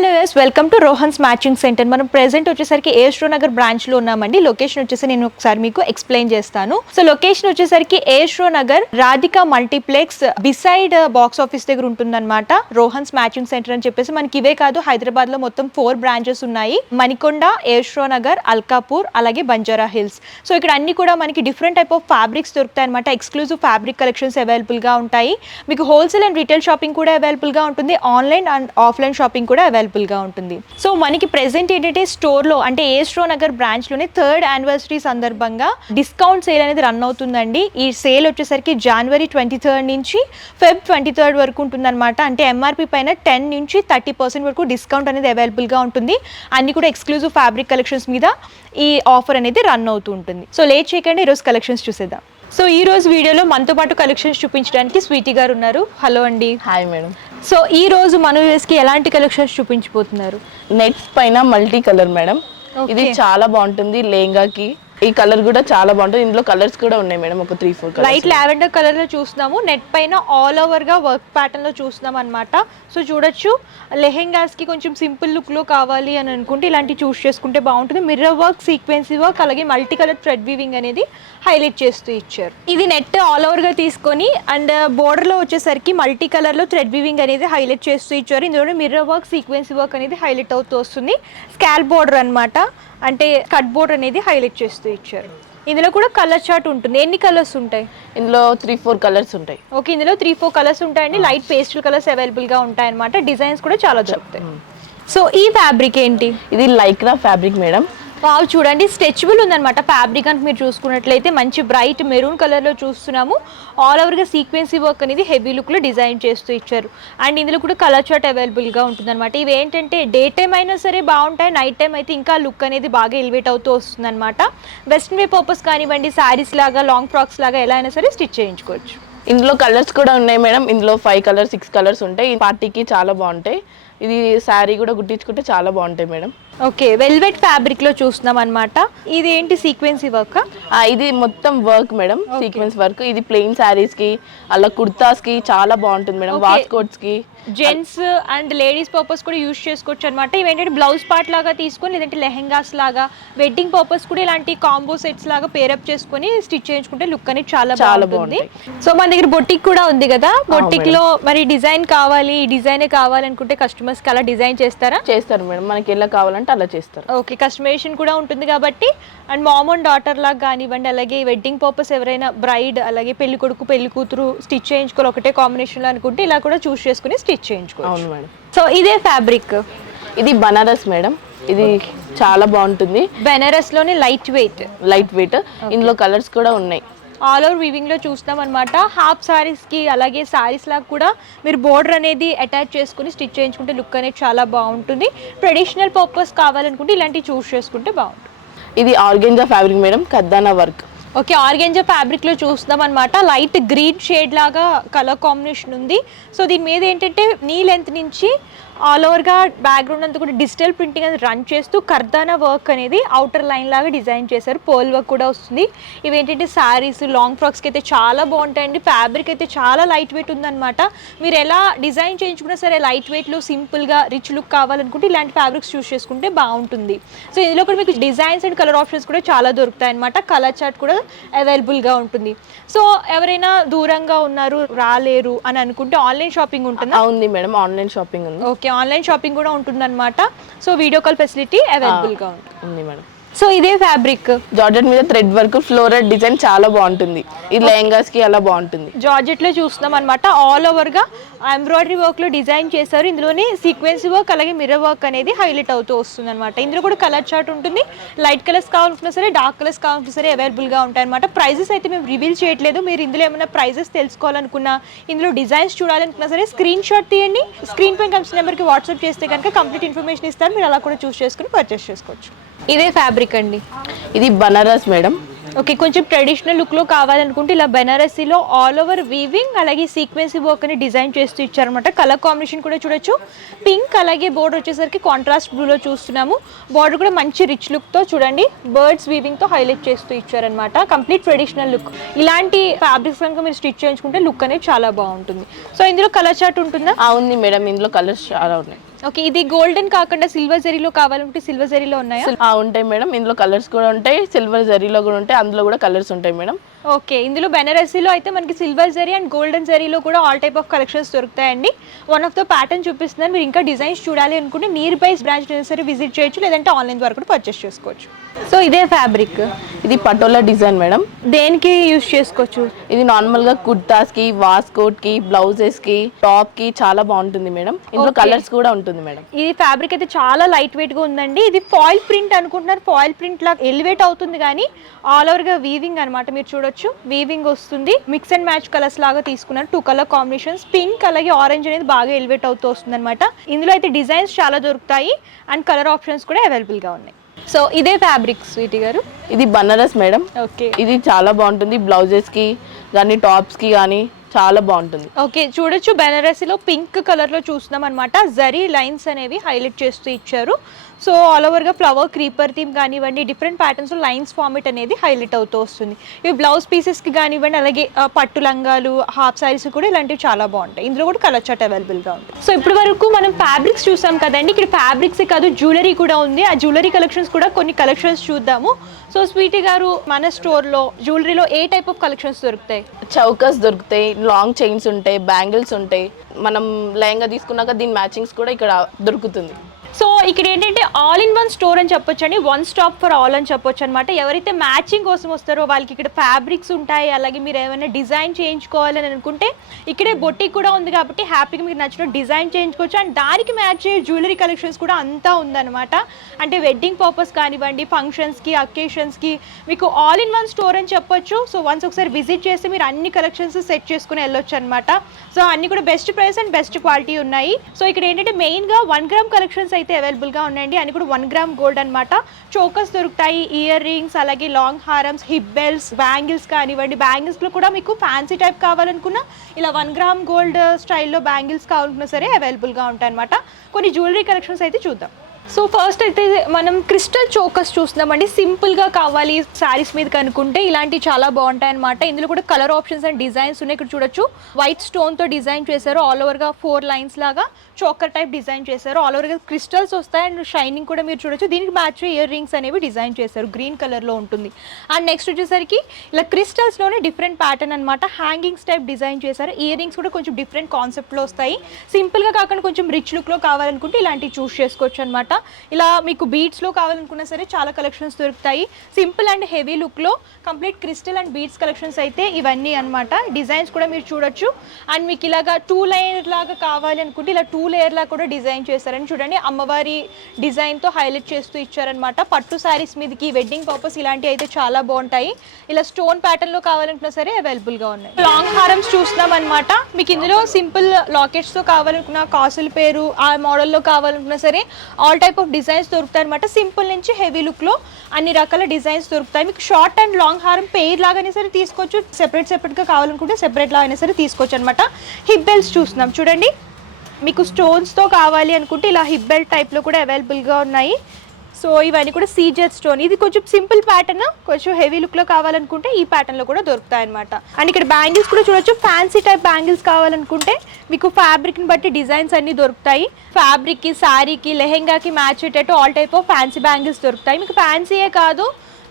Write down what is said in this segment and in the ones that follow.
Hello yes welcome to Rohan's matching centre. మనం present వచ్చేసరికి ఏఎస్ట్రో Nagar branch లో ఉన్నామండి. లొకేషన్ వచ్చేసి నేను ఒకసారి మీకు ఎక్స్ప్లెయిన్ చేస్తాను. సో లొకేషన్ వచ్చేసరికి ఏఎస్ట్రో Nagar Radhika multiplex beside box office దగ్గర ఉంటుందన్నమాట. రోహన్స్ మ్యాచింగ్ సెంటర్ అని చెప్పేసి మనకి ఇవే కాదు, హైదరాబాద్ లో మొత్తం 4 బ్రాంచెస్ ఉన్నాయి. మణికొండ, ఏఎస్ట్రో నగర్, అల్కాపూర్, అలాగే బంజారా హిల్స్. సో ఇక్కడ అన్ని కూడా మనకి డిఫరెంట్ టైప్ ఆఫ్ ఫ్యాబ్రిక్స్ దొరుకుతాయి అనమాట. ఎక్స్క్లూజివ్ ఫ్యాబ్రిక్ కలెక్షన్స్ అవైలబుల్ గా ఉంటాయి. మీకు హోల్సేల్ అండ్ రీటైల్ షాపింగ్ కూడా అవైలబుల్ గా ఉంటుంది. ఆన్లైన్ అండ్ ఆఫ్లైన్ షాపింగ్ కూడా అవైలబుల్ గా ఉంటుంది. సో మనకి ప్రెసెంట్ ఏంటంటే స్టోర్ లో అంటే ఏఎస్ట్రో నగర్ బ్రాంచ్ లోనే 3rd యానివర్సరీ సందర్భంగా డిస్కౌంట్ సేల్ అనేది రన్ అవుతుందండి. ఈ సేల్ వచ్చేసరికి జనవరి 23rd నుంచి ఫెబ్ 23rd వరకు ఉంటుందన్నమాట. అంటే ఎంఆర్పి పైన 10 నుంచి 30% వరకు డిస్కౌంట్ అనేది అవైలబుల్ గా ఉంటుంది. అన్ని కూడా ఎక్స్క్లూజివ్ ఫ్యాబ్రిక్ కలెక్షన్స్ మీద ఈ ఆఫర్ అనేది రన్ అవుతూ ఉంటుంది. సో లేట్ చేయకండి, ఈరోజు కలెక్షన్స్ చూసేద్దాం. సో ఈ రోజు వీడియోలో మనతో పాటు కలెక్షన్స్ చూపించడానికి స్వీటీ గారు ఉన్నారు. హలో అండి. Hi madam. సో ఈ రోజు మన వ్యూవర్స్కి ఎలాంటి కలెక్షన్స్ చూపించబోతున్నారు? నెట్స్ పైన మల్టీ కలర్ మేడం. ఇది చాలా బాగుంటుంది. లెహంగాకి ఈ కలర్ కూడా చాలా బాగుంటుంది. ఇందులో కలర్స్ కూడా ఉన్నాయి మేడం, ఒక 3-4 కలర్స్. లైట్ లావెండర్ కలర్ లో చూస్తున్నాము. నెట్ పైన ఆల్ ఓవర్ గా వర్క్ ప్యాటర్న్ లో చూస్తున్నాం అనమాట. సో చూడొచ్చు, లెహెంగాస్ కి కొంచెం సింపుల్ లుక్ లో కావాలి అని అనుకుంటే ఇలాంటి చూస్ చేసుకుంటే బాగుంటుంది. మిర్రర్ వర్క్, సీక్వెన్సీ వర్క్, అలాగే మల్టీ కలర్ థ్రెడ్ వీవింగ్ అనేది హైలైట్ చేస్తూ ఇచ్చారు. ఇది నెట్ ఆల్ ఓవర్ గా తీసుకొని అండ్ బోర్డర్ లో వచ్చేసరికి మల్టీ కలర్ లో థ్రెడ్ వీవింగ్ అనేది హైలైట్ చేస్తూ ఇచ్చారు. ఇందులో మిర్రర్ వర్క్, సీక్వెన్సీ వర్క్ అనేది హైలైట్ అవుతూ వస్తుంది. స్కాల్ బోర్డర్ అనమాట, అంటే కట్ బోర్డర్ అనేది హైలైట్ చేస్తూ ఇచ్చారు. ఇందులో కూడా కలర్ చార్ట్ ఉంటుంది. ఎన్ని కలర్స్ ఉంటాయి? ఇందులో 3-4 కలర్స్ ఉంటాయి. ఓకే, ఇందులో 3-4 కలర్స్ ఉంటాయండి. లైట్ పేస్టల్ కలర్స్ అవైలబుల్ గా ఉంటాయి అనమాట. డిజైన్స్ కూడా చాలా దొరుకుతాయి. సో ఈ ఫ్యాబ్రిక్ ఏంటి? ఇది లైక్రా ఫ్యాబ్రిక్ మేడం. వావ్, చూడండి స్ట్రెచబుల్ ఉందన్నమాట ఫ్యాబ్రిక్. అంటే మీరు చూసుకున్నట్లయితే మంచి బ్రైట్ మెరూన్ కలర్లో చూస్తున్నాము. ఆల్ ఓవర్గా సీక్వెన్సీ వర్క్ అనేది హెవీ లుక్లో డిజైన్ చేస్తూ ఇచ్చారు. అండ్ ఇందులో కూడా కలర్ చార్ట్ అవైలబుల్గా ఉంటుందన్నమాట. ఇవి ఏంటంటే డే టైం అయినా సరే బాగుంటాయి, నైట్ టైం అయితే ఇంకా లుక్ అనేది బాగా ఎలివేట్ అవుతూ వస్తుందన్నమాట. వెస్ట్రన్ వే పర్పస్ కానివ్వండి, శారీస్ లాగా, లాంగ్ ఫ్రాక్స్ లాగా ఎలా అయినా సరే స్టిచ్ చేయించుకోవచ్చు. ఇందులో కలర్స్ కూడా ఉన్నాయి మేడం. ఇందులో 5 కలర్స్ 6 కలర్స్ ఉంటాయి. పార్టీకి చాలా బాగుంటాయి. ఇది శారీ కూడా గుట్టించుకుంటే చాలా బాగుంటాయి మేడం. ఓకే, వెల్వెట్ ఫ్యాబ్రిక్ లో చూస్తున్నాం అనమాట. ఇది ఏంటి, సీక్వెన్సీ వర్క్? ఇది మొత్తం వర్క్ మేడం, సీక్వెన్స్ వర్క్. ఇది ప్లెయిన్ శారీస్ కి, అలా కుర్తాస్ కి చాలా బాగుంటుంది మేడం. వాష్ కోట్స్ కి, జెంట్స్ అండ్ లేడీస్ పర్పస్ కూడా యూజ్ చేసుకోవచ్చు అనమాట. ఇవేంటంటే బ్లౌజ్ పార్ట్ లాగా తీసుకొని, లేదంటే లెహెంగాస్ లాగా, వెడ్డింగ్ పర్పస్ కూడా ఇలాంటి కాంబో సెట్స్ లాగా పేరప్ చేసుకొని స్టిచ్ చేయించుకుంటే లుక్ అనేది చాలా బాగుంటుంది. సో మన దగ్గర బొటిక్ కూడా ఉంది కదా, బొటిక్ లో మరి డిజైన్ కావాలి, ఈ డిజైన్ కావాలనుకుంటే కస్టమర్స్ కి అలా డిజైన్ చేస్తారా? చేస్తారు మేడం, మనకి ఎలా కావాలంటే అలా చేస్తారు. ఓకే, కస్టమైజేషన్ కూడా ఉంటుంది కాబట్టి. అండ్ మామ్ అండ్ డాటర్ లాగా కానివ్వండి, అలాగే వెడ్డింగ్ పర్పస్ ఎవరైనా బ్రైడ్, అలాగే పెళ్లి కొడుకు పెళ్లి కూతురు స్టిచ్ చేయించుకోవాలి ఒకటే కాంబినేషన్ లో అనుకుంటే ఇలా కూడా చూస్ చేసుకుని స్టిచ్ చేయించుకోవచ్చు. అవును మేడం. సో ఇదే ఫ్యాబ్రిక్, ఇది బనారస్ మేడం. ఇది చాలా బాగుంటుంది. బెనారస్ లోనే లైట్ వెయిట్. ఇందులో కలర్స్ కూడా ఉన్నాయి. ఆల్ ఓవర్ వీవింగ్ లో చూస్తాం అనమాట. హాఫ్ సారీస్ కి అలాగే సారీస్ లాగా కూడా మీరు బోర్డర్ అనేది అటాచ్ చేసుకుని స్టిచ్ చేయించుకుంటే లుక్ అనేది చాలా బాగుంటుంది. ట్రెడిషనల్ పర్పస్ కావాలనుకుంటే ఇలాంటివి చూస్ చేసుకుంటే బాగుంటుంది. ఇది ఆర్గెంజా ఫ్యాబ్రిక్ మేడం, కద్దానా వర్క్. ఓకే, ఆర్గెంజా ఫ్యాబ్రిక్ లో చూస్తున్నాం అనమాట. లైట్ గ్రీన్ షేడ్ లాగా కలర్ కాంబినేషన్ ఉంది. సో దీని మీద ఏంటంటే నీ లెంత్ నుంచి ఆల్ ఓవర్గా బ్యాక్గ్రౌండ్ అంతా కూడా డిజిటల్ ప్రింటింగ్ అనేది రన్ చేస్తూ కర్దానా వర్క్ అనేది అవుటర్ లైన్ లాగా డిజైన్ చేశారు. పర్ల్ వర్క్ కూడా వస్తుంది. ఇవి ఏంటంటే శారీస్, లాంగ్ ఫ్రాక్స్కి అయితే చాలా బాగుంటాయండి. ఫ్యాబ్రిక్ అయితే చాలా లైట్ వెయిట్ ఉందన్నమాట. మీరు ఎలా డిజైన్ చేయించుకున్నా సరే లైట్ వెయిట్లో సింపుల్గా రిచ్ లుక్ కావాలనుకుంటే ఇలాంటి ఫ్యాబ్రిక్స్ చూస్ చేసుకుంటే బాగుంటుంది. సో ఇందులో కూడా మీకు డిజైన్స్ అండ్ కలర్ ఆప్షన్స్ కూడా చాలా దొరుకుతాయి అనమాట. కలర్ చార్ట్ కూడా అవైలబుల్గా ఉంటుంది. సో ఎవరైనా దూరంగా ఉన్నారు, రాలేరు అని అనుకుంటే ఆన్లైన్ షాపింగ్ ఉంటుందా? ఉంది మేడం, ఆన్లైన్ షాపింగ్ ఉంది. ఓకే, ఆన్లైన్ షాపింగ్ కూడా ఉంటుందన్నమాట. So video call facility available గా ఉంది మేడం. సో ఇదే ఫ్యాబ్రిక్ జార్జెట్ మీద థ్రెడ్ వర్క్, ఫ్లోరల్ డిజైన్ చాలా బాగుంటుంది. ఇది లెహంగాస్ కి అలా బాగుంటుంది. జార్జెట్ లో చూస్తున్నాం అనమాట. ఆల్ ఓవర్ గా ఎంబ్రాయిడరీ వర్క్ లో డిజైన్ చేశారు. ఇందులోనే సీక్వెన్స్ వర్క్ అలాగే మిర్రర్ వర్క్ అనేది హైలైట్ అవుతూ వస్తుంది అనమాట. ఇందులో కూడా కలర్ చార్ట్ ఉంటుంది. లైట్ కలర్స్ కావాలనుకున్నా సరే, డార్క్ కలర్స్ కావాలనుకున్నా సరే అవైలబుల్ గా ఉంటాయి అనమాట. ప్రైజెస్ అయితే మేము రివీల్ చేయట్లేదు. మీరు ఇందులో ఏమైనా ప్రైజెస్ తెలుసుకోవాలనుకున్నా, ఇందులో డిజైన్స్ చూడాలనుకున్నా సరే స్క్రీన్ షాట్ తీయండి. స్క్రీన్ పైన కనిపించిన నెంబర్కి వాట్సాప్ చేస్తే కనుక కంప్లీట్ ఇన్ఫర్మేషన్ ఇస్తారు. మీరు అలా కూడా చూస్ చేసుకుని పర్చేస్ చేసుకోవచ్చు. ఇదే ఫ్యాబ్రిక్ అండి. ఇది బనారస్ మేడం. ఓకే, కొంచెం ట్రెడిషనల్ లుక్ లో కావాలనుకుంటే ఇలా బెనారసీలో ఆల్ ఓవర్ వీవింగ్ అలాగే సీక్వెన్సీ వర్క్ అని డిజైన్ చేస్తూ ఇచ్చారనమాట. కలర్ కాంబినేషన్ కూడా చూడొచ్చు. పింక్ అలాగే బోర్డర్ వచ్చేసరికి కాంట్రాస్ట్ బ్లూలో చూస్తున్నాము. బోర్డర్ కూడా మంచి రిచ్ లుక్ తో చూడండి, బర్డ్స్ వీవింగ్ తో హైలైట్ చేస్తూ ఇచ్చారనమాట. Complete traditional look. ఇలాంటి ఫ్యాబ్రిక్స్ కనుక మీరు స్టిచ్ చేయించుకుంటే లుక్ అనేది చాలా బాగుంటుంది. సో ఇందులో కలర్ చార్ట్ ఉంటుందా? ఉంది మేడం, ఇందులో కలర్స్ చాలా ఉన్నాయి. ఓకే, ఇది గోల్డెన్ కాకుండా సిల్వర్ జరీలో కావాలంటే సిల్వర్ జరీలో ఉన్నాయా? ఉంటాయి మేడం, ఇందులో కలర్స్ కూడా ఉంటాయి, సిల్వర్ జరీలో కూడా ఉంటాయి, అందులో కూడా కలర్స్ ఉంటాయి మేడం. ఓకే, ఇందులో బెనారసీలో అయితే మనకి సిల్వర్ జరీ అండ్ గోల్డెన్ జరీలో కూడా ఆల్ టైప్ ఆఫ్ కలెక్షన్స్ దొరుకుతాయండి. వన్ ఆఫ్ ద ప్యాటర్న్ చూపిస్తున్నాను, మీరు ఇంకా డిజైన్స్ చూడాలి అనుకుంటే నియర్ బై బ్రాంచ్ సరే విజిట్ చేయొచ్చు, లేదంటే ఆన్లైన్ ద్వారా కూడా పర్చేస్ చేసుకోవచ్చు. సో ఇదే ఫ్యాబ్రిక్, ఇది పటోలా డిజైన్ మేడం. దేనికి యూస్ చేసుకోవచ్చు? ఇది నార్మల్ గా కుర్తాస్ కి, వాస్కోట్ కి, బ్లౌజెస్ కి, టాప్ కి చాలా బాగుంటుంది మేడం. ఇందులో కలర్స్ కూడా ఉంటుంది మేడం. ఇది ఫ్యాబ్రిక్ అయితే చాలా లైట్ వెయిట్ గా ఉందండి. ఇది ఫాయిల్ ప్రింట్ అనుకుంటున్నారు, ఫాయిల్ ప్రింట్ లాగా ఎలివేట్ అవుతుంది కానీ ఆల్ ఓవర్ గా వీవింగ్ అనమాట. మీరు చూడొచ్చు వీవింగ్ వస్తుంది, మిక్స్ అండ్ మ్యాచ్ కలర్స్ లాగా తీసుకున్నారు, 2 కలర్ కాంబినేషన్స్, పింక్ అలాగే ఆరెంజ్ అనేది బాగా ఎలివేట్ అవుతూ వస్తుంది అనమాట. ఇందులో అయితే డిజైన్స్ చాలా దొరుకుతాయి అండ్ కలర్ ఆప్షన్స్ కూడా అవైలబుల్ గా ఉన్నాయి. సో ఇదే ఫ్యాబ్రిక్ స్వీటీ గారు, ఇది బనారస్ మేడం. ఓకే, ఇది చాలా బాగుంటుంది, బ్లౌజెస్ కి కానీ టాప్స్ కి కానీ చాలా బాగుంటుంది. ఓకే చూడొచ్చు, బెనారసీలో పింక్ కలర్ లో చూస్తున్నాం అనమాట. జరీ లైన్స్ అనేవి హైలైట్ చేస్తూ ఇచ్చారు. సో ఆల్ ఓవర్ గా ఫ్లవర్ క్రీపర్ థీమ్ కానివ్వండి, డిఫరెంట్ ప్యాటర్న్స్ లైన్స్ ఫార్మేట్ అనేది హైలైట్ అవుతూ వస్తుంది. ఇవి బ్లౌజ్ పీసెస్ కి కానివ్వండి, అలాగే పట్టు లంగాలు, హాఫ్ సారీస్ కూడా ఇలాంటివి చాలా బాగుంటాయి. ఇందులో కూడా కలర్ చార్ట్ అవైలబుల్ గా ఉంటుంది. సో ఇప్పటి వరకు మనం ఫ్యాబ్రిక్స్ చూసాం కదండి, ఇక్కడ ఫ్యాబ్రిక్స్ కాదు జ్యువెలరీ కూడా ఉంది. ఆ జ్యువెలరీ కలెక్షన్స్ కూడా కొన్ని కలెక్షన్స్ చూద్దాము. సో స్వీటీ గారు, మన స్టోర్ లో జ్యువెలరీలో ఏ టైప్ ఆఫ్ కలెక్షన్స్ దొరుకుతాయి? చౌకస్ దొరుకుతాయి, లాంగ్ చైన్స్ ఉంటాయి, బ్యాంగిల్స్ ఉంటాయి. మనం లెహంగా తీసుకున్నాక దీని మ్యాచింగ్స్ కూడా ఇక్కడ దొరుకుతుంది. సో ఇక్కడ ఏంటంటే ఆల్ ఇన్ వన్ స్టోర్ అని చెప్పొచ్చు అండి, వన్ స్టాప్ ఫర్ ఆల్ అని చెప్పొచ్చు అనమాట. ఎవరైతే మ్యాచింగ్ కోసం వస్తారో వాళ్ళకి ఇక్కడ ఫ్యాబ్రిక్స్ ఉంటాయి, అలాగే మీరు ఏమైనా డిజైన్ చేయించుకోవాలని అనుకుంటే ఇక్కడే బొటిక్ కూడా ఉంది కాబట్టి హ్యాపీగా మీకు నచ్చిన డిజైన్ చేయించుకోవచ్చు. అండ్ దానికి మ్యాచ్ అయ్యే జ్యువెలరీ కలెక్షన్స్ కూడా అంతా ఉందన్నమాట. అంటే వెడ్డింగ్ పర్పస్ కానివ్వండి, ఫంక్షన్స్కి, అకేషన్స్కి మీకు ఆల్ ఇన్ వన్ స్టోర్ అని చెప్పొచ్చు. సో వన్స్ ఒకసారి విజిట్ చేస్తే మీరు అన్ని కలెక్షన్స్ సెట్ చేసుకుని వెళ్ళొచ్చు అనమాట. సో అన్ని కూడా best price and best quality ఉన్నాయి. సో ఇక్కడ ఏంటంటే మెయిన్గా 1 గ్రామ్ కలెక్షన్స్ అయితే అవైలబుల్ గా ఉన్నాయండి. అని కూడా 1 గ్రామ్ గోల్డ్ అనమాట. చోకస్ దొరుకుతాయి, ఇయర్ రింగ్స్, అలాగే లాంగ్ హారమ్స్, హిప్ బెల్ట్స్, బ్యాంగిల్స్ కానివ్వండి. బ్యాంగిల్స్ లో కూడా మీకు ఫ్యాన్సీ టైప్ కావాలనుకున్నా, ఇలా 1 గ్రామ్ గోల్డ్ స్టైల్లో బ్యాంగిల్స్ కావాలనుకున్నా సరే అవైలబుల్ గా ఉంటాయి అనమాట. కొన్ని జ్యువెలరీ కలెక్షన్స్ అయితే చూద్దాం. సో ఫస్ట్ అయితే మనం క్రిస్టల్ చోకస్ చూస్తున్నామండి. సింపుల్గా కావాలి శారీస్ మీద కనుక్కుంటే ఇలాంటివి చాలా బాగుంటాయి అనమాట. ఇందులో కూడా కలర్ ఆప్షన్స్ అండ్ డిజైన్స్ ఉన్నాయి. ఇక్కడ చూడొచ్చు, వైట్ స్టోన్తో డిజైన్ చేశారు, ఆల్ ఓవర్గా 4 లైన్స్ లాగా చోకర్ టైప్ డిజైన్ చేశారు. ఆల్ ఓవర్గా క్రిస్టల్స్ వస్తాయి అండ్ షైనింగ్ కూడా మీరు చూడొచ్చు. దీనికి మ్యాచ్ ఇయర్ రింగ్స్ అనేవి డిజైన్ చేశారు, గ్రీన్ కలర్లో ఉంటుంది. అండ్ నెక్స్ట్ వచ్చేసరికి ఇలా క్రిస్టల్స్లోనే డిఫరెంట్ ప్యాటర్న్ అనమాట, హ్యాంగింగ్స్ టైప్ డిజైన్ చేశారు. ఇయర్ రింగ్స్ కూడా కొంచెం డిఫరెంట్ కాన్సెప్ట్లో వస్తాయి. సింపుల్గా కాకుండా కొంచెం రిచ్ లుక్లో కావాలనుకుంటే ఇలాంటివి చూస్ చేసుకోవచ్చు అనమాట. ఇలా మీకు బీడ్స్లో కావాలనుకున్నా సరే చాలా కలెక్షన్స్ దొరుకుతాయి. సింపుల్ అండ్ హెవీ లుక్లో complete crystal and beads collections అయితే ఇవన్నీ అనమాట. డిజైన్స్ కూడా మీరు చూడొచ్చు. అండ్ మీకు ఇలాగా 2 లేయర్ లాగా కావాలి అనుకుంటే ఇలా 2 లేయర్ లాగా కూడా డిజైన్ చేస్తారని చూడండి. అమ్మవారి డిజైన్తో హైలైట్ చేస్తూ ఇచ్చారనమాట. పట్టు శారీస్ మీదకి వెడ్డింగ్ పర్పస్ ఇలాంటివి అయితే చాలా బాగుంటాయి. ఇలా స్టోన్ ప్యాటర్న్లో కావాలనుకున్నా సరే అవైలబుల్గా ఉన్నాయి. లాంగ్ హారమ్స్ చూస్తున్నాం అనమాట. మీకు ఇందులో సింపుల్ లాకెట్స్తో కావాలనుకున్నా, కాసుల పేరు ఆ మోడల్లో కావాలనుకున్నా సరే ఆల్ టైప్ ఆఫ్ డిజైన్స్ దొరుకుతాయి అనమాట. సింపుల్ నుంచి హెవీ లుక్లో అన్ని రకాల డిజైన్స్ దొరుకుతాయి. మీకు షార్ట్ అండ్ లాంగ్ హారం పెయిర్ లాగానే సరే తీసుకోవచ్చు, సెపరేట్గా కావాలనుకుంటే సెపరేట్ లాగానే సరే తీసుకోవచ్చు అనమాట. హిప్ బెల్ట్స్ చూస్తున్నాం చూడండి. మీకు స్టోన్స్తో కావాలి అనుకుంటే ఇలా హిప్ బెల్ట్ టైప్లో కూడా అవైలబుల్గా ఉన్నాయి. సో ఇవన్నీ కూడా సీజెడ్ స్టోన్. ఇది కొంచెం సింపుల్ ప్యాటర్న్, కొంచెం హెవీ లుక్లో కావాలనుకుంటే ఈ ప్యాటర్న్లో కూడా దొరుకుతాయి అనమాట. అండ్ ఇక్కడ బ్యాంగిల్స్ కూడా చూడొచ్చు. ఫ్యాన్సీ టైప్ బ్యాంగిల్స్ కావాలనుకుంటే మీకు ఫ్యాబ్రిక్ని బట్టి డిజైన్స్ అన్నీ దొరుకుతాయి. ఫ్యాబ్రిక్కి, శారీకి, లెహెంగాకి మ్యాచ్ అయ్యేటట్టు all type of fancy bangles దొరుకుతాయి. మీకు ఫ్యాన్సీయే కాదు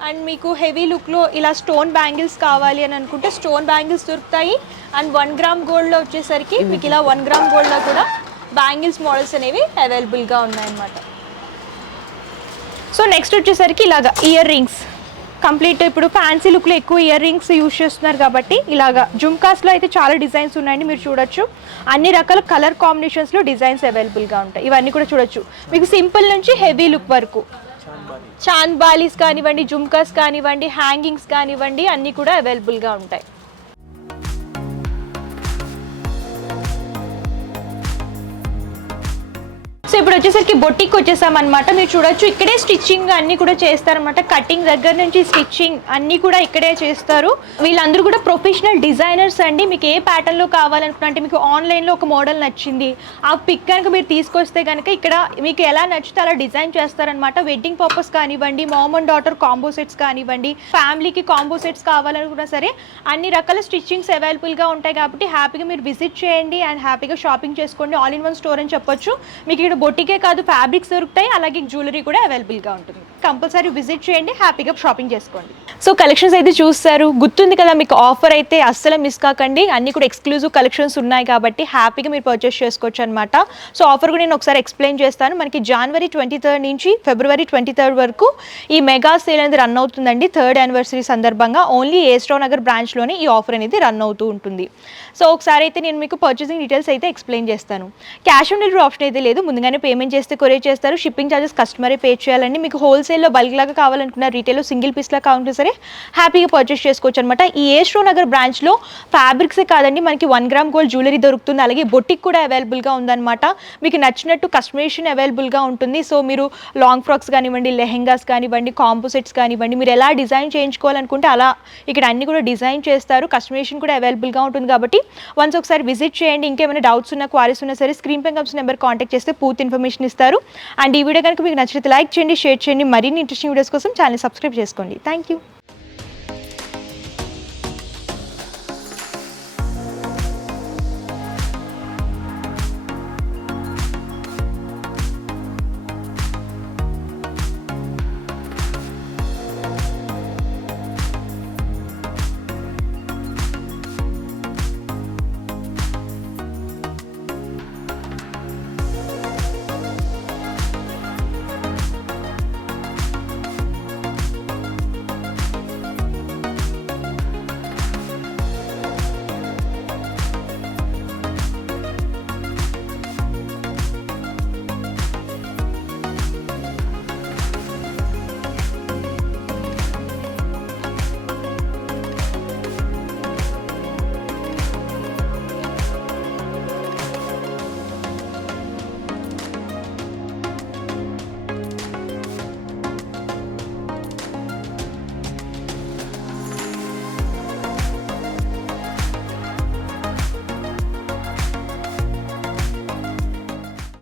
అండ్ మీకు హెవీ లుక్లో ఇలా స్టోన్ బ్యాంగిల్స్ కావాలి అని అనుకుంటే స్టోన్ బ్యాంగిల్స్ దొరుకుతాయి. అండ్ 1 గ్రామ్ గోల్డ్లో వచ్చేసరికి మీకు ఇలా 1 గ్రామ్ గోల్డ్లో కూడా బ్యాంగిల్స్ మోడల్స్ అనేవి అవైలబుల్గా ఉన్నాయన్నమాట. సో నెక్స్ట్ వచ్చేసరికి ఇలాగా ఇయర్ రింగ్స్ కంప్లీట్. ఇప్పుడు ఫ్యాన్సీ లుక్లో ఎక్కువ ఇయర్ రింగ్స్ యూజ్ చేస్తున్నారు కాబట్టి ఇలాగా జుమ్కాస్లో అయితే చాలా డిజైన్స్ ఉన్నాయండి. మీరు చూడొచ్చు, అన్ని రకాల కలర్ కాంబినేషన్స్లో డిజైన్స్ అవైలబుల్గా ఉంటాయి. ఇవన్నీ కూడా చూడొచ్చు. మీకు సింపుల్ నుంచి హెవీ లుక్ వరకు చాంద్ బాలీస్ కానివ్వండి, జుమ్కాస్ కానివ్వండి, హ్యాంగింగ్స్ కానివ్వండి అన్నీ కూడా అవైలబుల్గా ఉంటాయి. సో ఇప్పుడు వచ్చేసరికి బొటిక్ వచ్చేసామన్నమాట. మీరు చూడొచ్చు, ఇక్కడే స్టిచ్చింగ్ అన్నీ కూడా చేస్తారనమాట. కటింగ్ దగ్గర నుంచి స్టిచ్చింగ్ అన్నీ కూడా ఇక్కడే చేస్తారు. వీళ్ళందరూ కూడా ప్రొఫెషనల్ డిజైనర్స్ అండి. మీకు ఏ ప్యాటర్న్లో కావాలనుకున్నా, అంటే మీకు ఆన్లైన్లో ఒక మోడల్ నచ్చింది, ఆ పిక్ కనుక మీరు తీసుకొస్తే కనుక ఇక్కడ మీకు ఎలా నచ్చితే అలా డిజైన్ చేస్తారనమాట. వెడ్డింగ్ పర్పస్ కానివ్వండి, mom and daughter combo sets కానివ్వండి, ఫ్యామిలీకి కాంబో సెట్స్ కావాలనుకున్నా సరే అన్ని రకాల స్టిచ్చింగ్స్ అవైలబుల్గా ఉంటాయి. కాబట్టి హ్యాపీగా మీరు విజిట్ చేయండి అండ్ హ్యాపీగా షాపింగ్ చేసుకోండి. ఆల్ ఇన్ వన్ స్టోర్ అని చెప్పొచ్చు. మీకు ఇక్కడ బొటికే కాదు, ఫ్యాబ్రిక్స్ దొరుకుతాయి, అలాగే జ్యువెలరీ కూడా అవైలబుల్గా ఉంటుంది. కంపల్సరీ విజిట్ చేయండి, హ్యాపీగా షాపింగ్ చేసుకోండి. సో కలెక్షన్స్ అయితే చూస్తారు, గుర్తుంది కదా మీకు, ఆఫర్ అయితే అస్సలు మిస్ కాకండి. అన్ని కూడా ఎక్స్క్లూజివ్ కలెక్షన్స్ ఉన్నాయి కాబట్టి హ్యాపీగా మీరు పర్చేస్ చేసుకోవచ్చు అనమాట. సో ఆఫర్ కూడా నేను ఒకసారి ఎక్స్ప్లెయిన్ చేస్తాను. మనకి జనవరి 23 నుంచి ఫిబ్రవరి 23 వరకు ఈ మెగా సేల్ అనేది రన్ అవుతుందండి. 3rd యానివర్సరీ సందర్భంగా ఓన్లీ ఏస్ట్రో నగర్ బ్రాంచ్లోనే ఈ ఆఫర్ అనేది రన్ అవుతూ ఉంటుంది. సో ఒకసారి అయితే నేను మీకు పర్చేసింగ్ డీటెయిల్స్ అయితే ఎక్స్ప్లెయిన్ చేస్తాను. క్యాష్ ఆన్ డెలివరీ ఆప్షన్ అయితే లేదు, ముందుగానే పేమెంట్ చేస్తే కొరియర్ చేస్తారు. షిప్పింగ్ ఛార్జెస్ కస్టమరే పే చేయాలండి. మీకు హోల్సేల్లో బల్క్ లాగా కావాలనుకున్న, రీటైల్లో సింగిల్ పీస్లా కావాలంటే సరే హ్యాపీగా పర్చేస్ చేసుకోవచ్చు అనమాట. ఈ ఏస్ట్రో నగర్ బ్రాంచ్లో ఫ్యాబ్రిక్సే కాదండి, మనకి 1 గ్రామ్ గోల్డ్ జ్యువెలరీ దొరుకుతుంది, అలాగే బొటిక్ కూడా అవైలబుల్గా ఉందన్నమాట. మీకు నచ్చినట్టు కస్టమైజేషన్ అవైలబుల్గా ఉంటుంది. సో మీరు లాంగ్ ఫ్రాక్స్ కానివ్వండి, లెహెంగాస్ కానివ్వండి, కాంపోసెట్స్ కానివ్వండి, మీరు ఎలా డిజైన్ చేయించుకోవాలనుకుంటే అలా ఇక్కడ అన్ని కూడా డిజైన్ చేస్తారు. కస్టమైజేషన్ కూడా అవైలబుల్గా ఉంటుంది కాబట్టి వన్స్ ఒకసారి విజిట్ చేయండి. ఇంకేమైనా డౌట్స్ ఉన్నా, క్వారీస్ ఉన్నా సరే స్క్రీన్ పై కనిపిస్తున్న నెంబర్ కాంటాక్ట్ చేస్తే పూర్తి ఇన్ఫర్మేషన్ ఇస్తారు. అండ్ ఈ వీడియో కనుక మీకు నచ్చితే లైక్ చేయండి, షేర్ చేయండి. మరిన్ని ఇంట్రెస్టింగ్ వీడియోస్ కోసం ఛానల్ సబ్స్క్రైబ్ చేసుకోండి. Thank you.